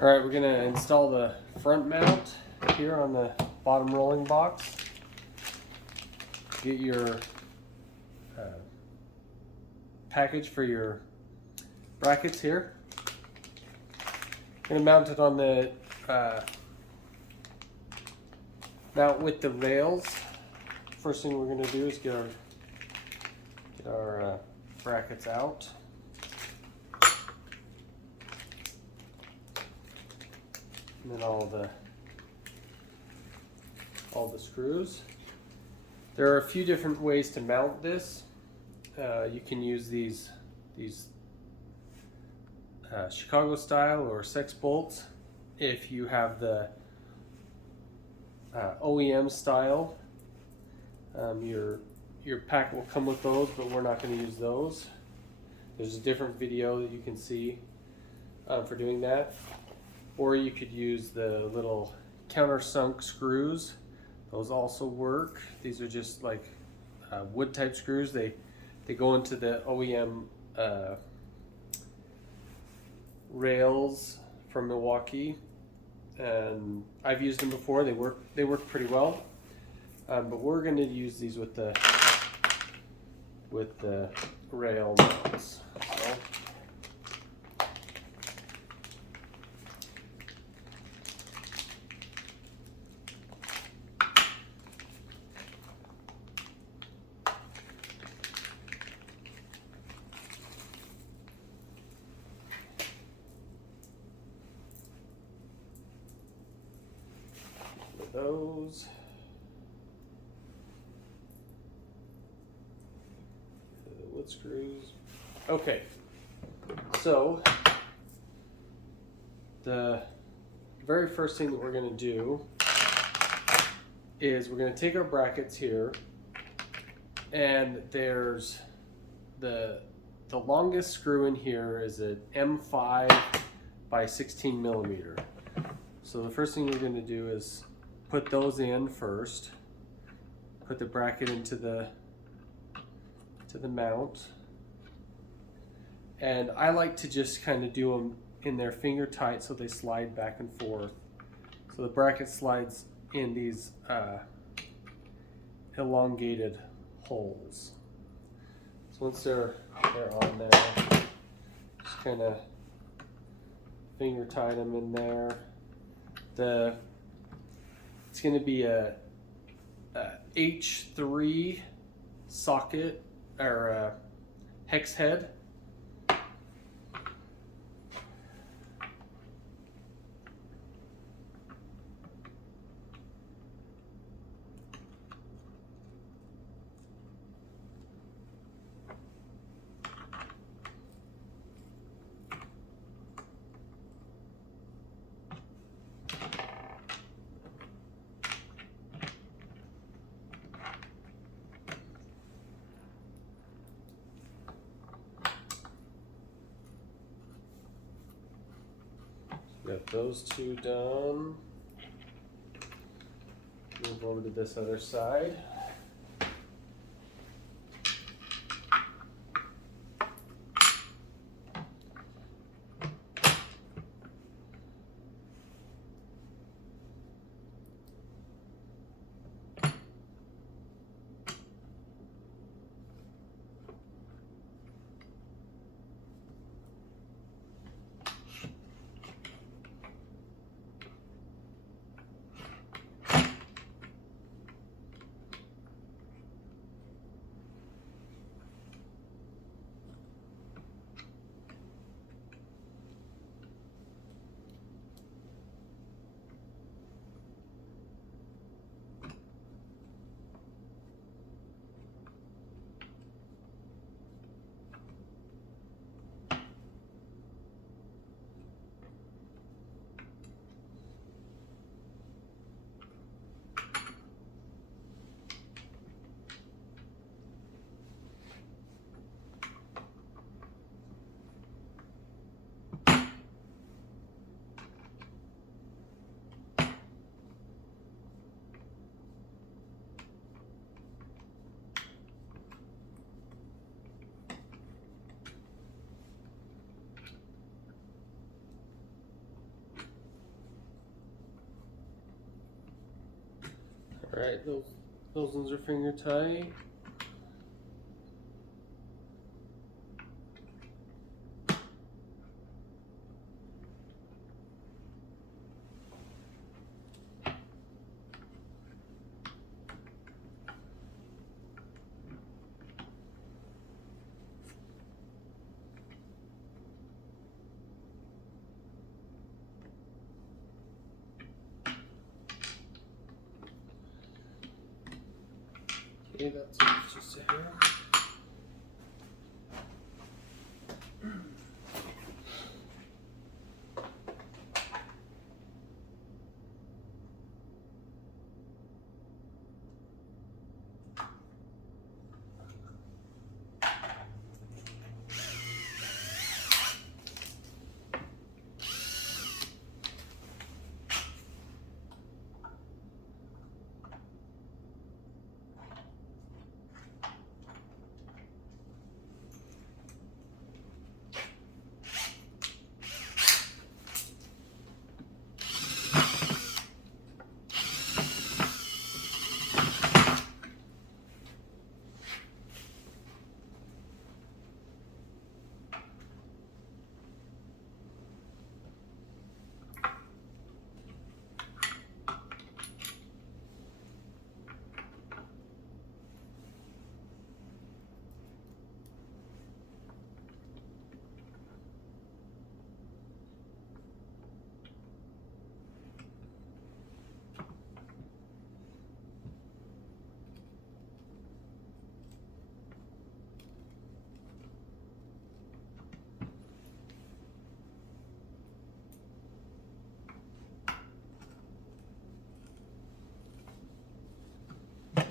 All right, we're gonna install the front mount here on the bottom rolling box. Get your package for your brackets here. Gonna mount it on the mount with the rails. First thing we're gonna do is get our brackets out. And then all the screws. There are a few different ways to mount this. You can use these Chicago style or 6 bolts. If you have the OEM style, your pack will come with those, but we're not going to use those. There's a different video that you can see for doing that. Or you could use the little countersunk screws. Those also work. These are just like wood type screws. They go into the OEM rails from Milwaukee, and I've used them before. They work pretty well. But we're going to use these with the rail mounts. So, those. The wood screws. Okay, so the very first thing that we're going to do is we're going to take our brackets here, and there's the longest screw in here is an M5 by 16 millimeter. So the first thing we're going to do is put those in first. Put the bracket into the mount. And I like to just kind of do them in there finger tight so they slide back and forth. So the bracket slides in these elongated holes. So once they're on there, just kind of finger tie them in there. It's going to be a H3 socket or a hex head. Got those two done. Move over to this other side. Alright, those ones are finger tight. Okay, that's just a hair.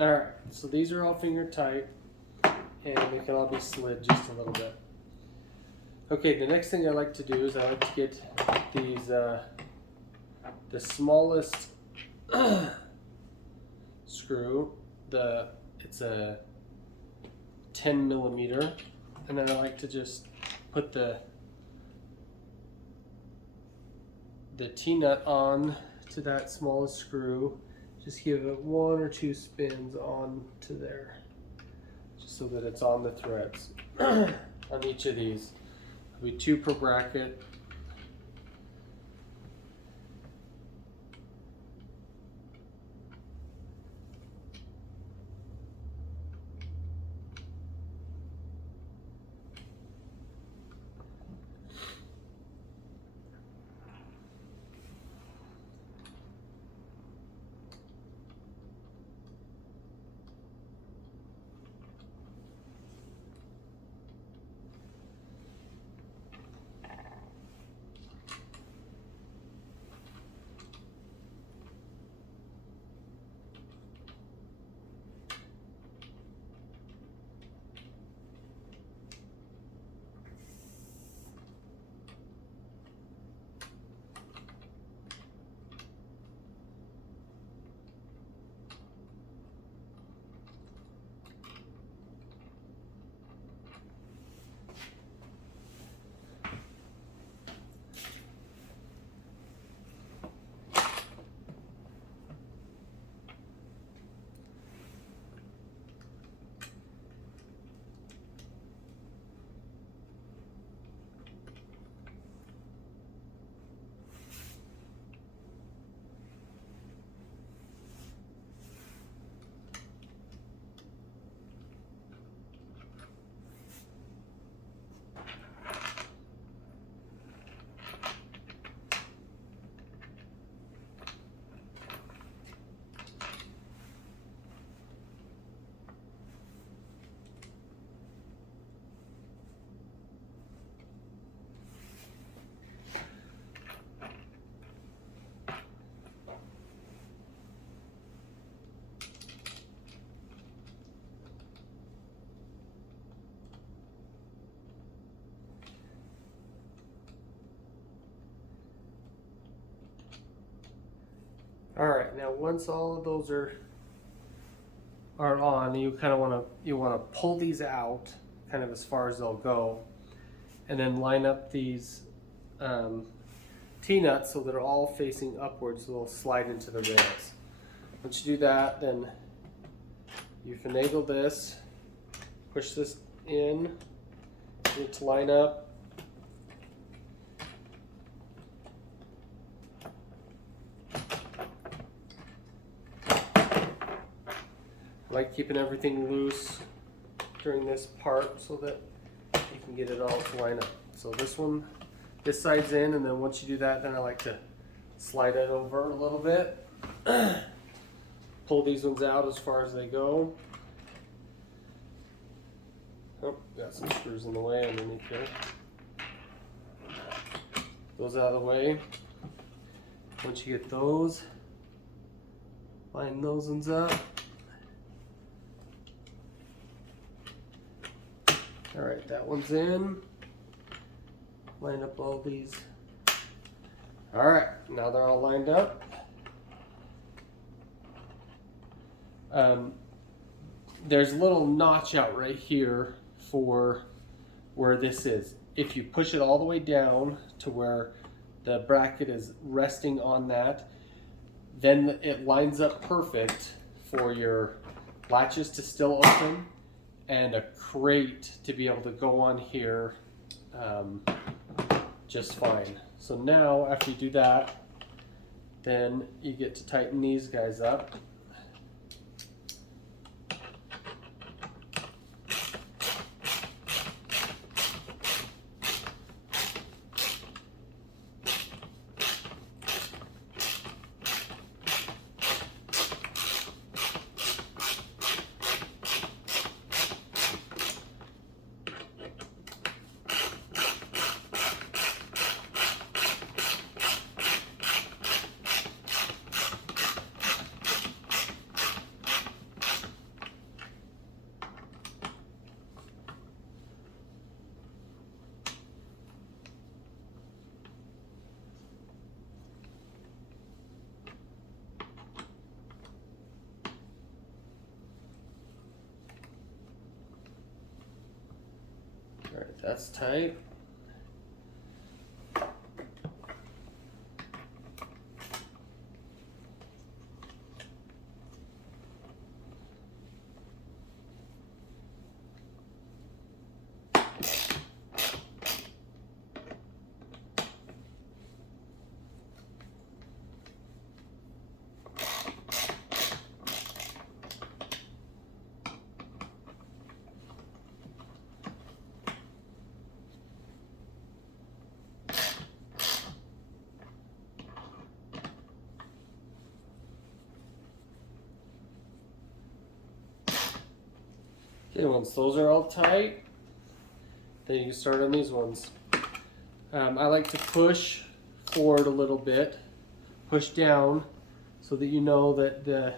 Alright, so these are all finger tight, and they can all be slid just a little bit. Okay, the next thing I like to do is I like to get these, the smallest screw. It's a 10 millimeter, and then I like to just put the T-nut on to that smallest screw. Just give it 1 or 2 spins on to there, just so that it's on the threads on each of these. There'll be 2 per bracket. Alright, now once all of those are on, you kind of want to pull these out kind of as far as they'll go, and then line up these T-nuts so they're all facing upwards, so they'll slide into the rails. Once you do that, then you finagle this, push this in, get it to line up. I like keeping everything loose during this part so that you can get it all to line up. So this side's in, and then once you do that, then I like to slide it over a little bit. Pull these ones out as far as they go. Oh, got some screws in the way underneath here. Those out of the way. Once you get those, line those ones up. All right, that one's in. Line up all these. All right, now they're all lined up. There's a little notch out right here for where this is. If you push it all the way down to where the bracket is resting on that, then it lines up perfect for your latches to still open and a crate to be able to go on here just fine. So now after you do that, then you get to tighten these guys up. All right, that's tight. Okay, once those are all tight, then you can start on these ones. I like to push forward a little bit, push down, so that you know that the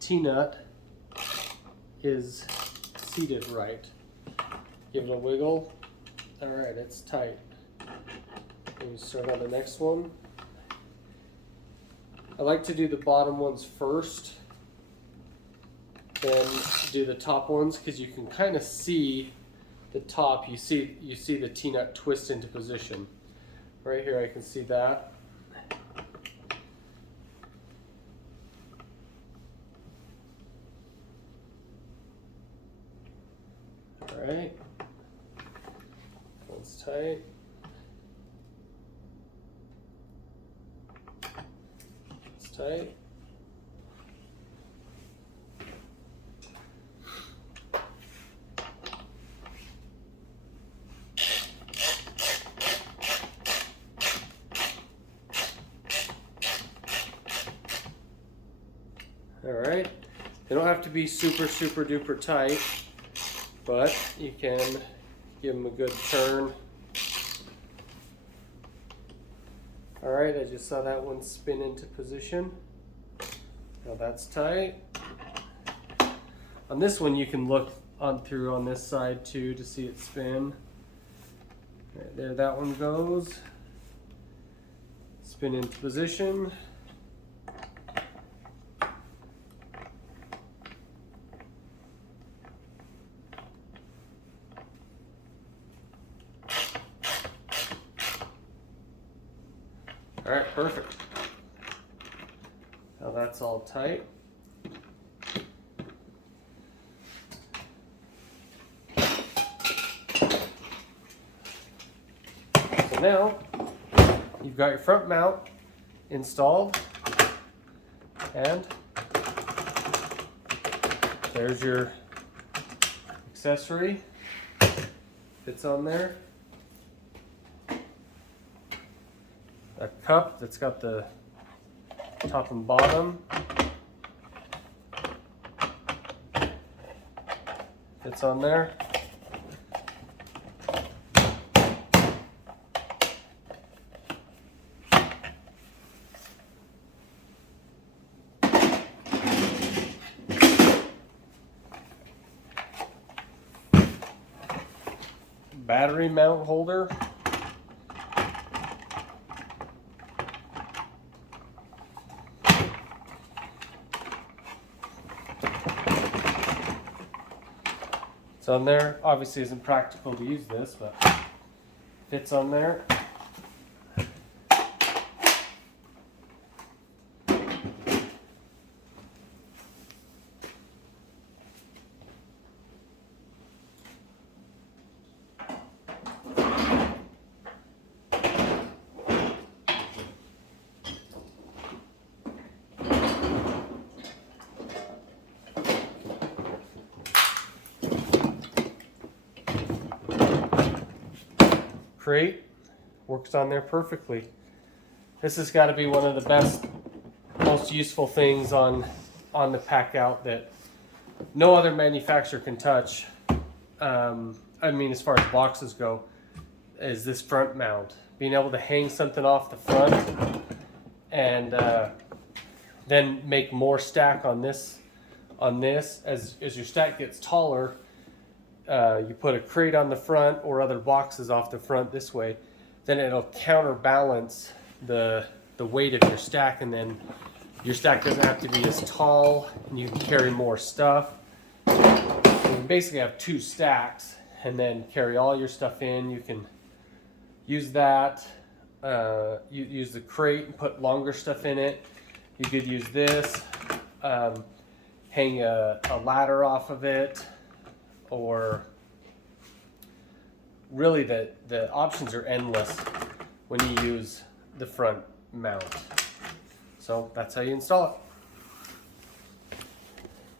T-nut is seated right. Give it a wiggle. All right, it's tight. Then you start on the next one. I like to do the bottom ones first, then do the top ones, because you can kind of see the top. You see the T-nut twist into position. Right here I can see that. All right. One's tight. It's tight. Alright, they don't have to be super duper tight, but you can give them a good turn. Alright, I just saw that one spin into position. Now that's tight. On this one you can look on through on this side too to see it spin. Right there, that one goes. Spin into position. All right, perfect. Now that's all tight. So now you've got your front mount installed, and there's your accessory. Fits on there. A cup that's got the top and bottom. Fits on there. Battery mount holder. It's on there. Obviously isn't practical to use this, but fits on there. Crate works on there perfectly. This has got to be one of the best, most useful things on the packout that no other manufacturer can touch. I mean, as far as boxes go, is this front mount. Being able to hang something off the front and then make more stack on this. As your stack gets taller, you put a crate on the front or other boxes off the front this way, then it'll counterbalance the weight of your stack, and then your stack doesn't have to be as tall and you can carry more stuff. You can basically have two stacks and then carry all your stuff in. You can use that, you use the crate and put longer stuff in it. You could use this, hang a ladder off of it, or really the options are endless when you use the front mount. So that's how you install it.